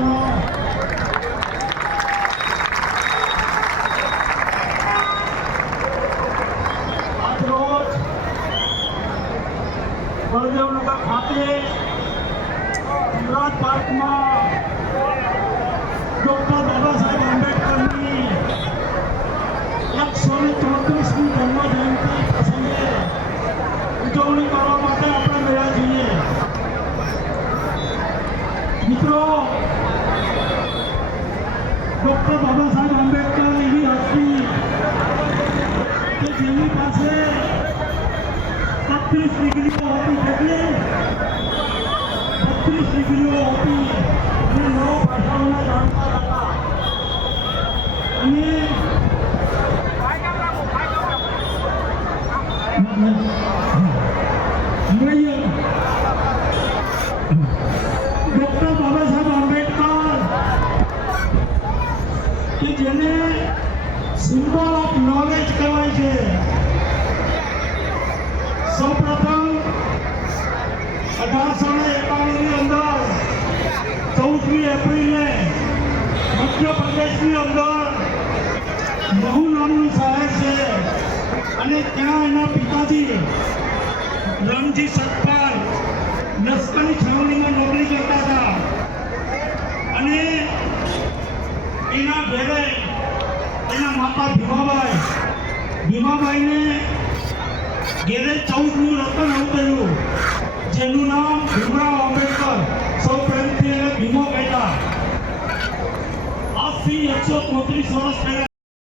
જવાનો આજરોજ બળદેવનગર ખાતે ગુજરાત પાર્કમાં ડોક્ટર બાબા સાહેબ આંબેડકરની 134મી જન્મ જયંતિ પ્રસંગે ઉજવણી કરવા માટે આપણે મળ્યા છીએ. મિત્રો, ડોક્ટર બાબા સાહેબ આંબેડકર એવી હતી કે જેની પાસે 32 ડિગ્રીઓ હતી. કેટલી 32 ડિગ્રીઓ હતી અને 9 ભાષાઓના જાણકાર હતા. અને ડોક્ટર બાબા સાહેબ આંબેડકર કે જેને સિમ્બોલ ઓફ નોલેજ કહેવાય છે. સૌપ્રથમ 1891ની અંદર 14મી એપ્રિલે મધ્યપ્રદેશની અંદર મહુ નામનું શહેર છે અને ત્યાં એના પિતાજી રણજી સતપાલ લશ્કરી છાવણીમાં નોકરી કરતા હતા અને એના ઘરે એના માતા ભીમાબાઈને ઘેરે 14નું રતન અવતર્યું જેનું નામ ભીમરાવ આંબેડકર. સૌ પ્રેમથી એને ભીમો કહેતા. આજથી 134 વર્ષ પહેલા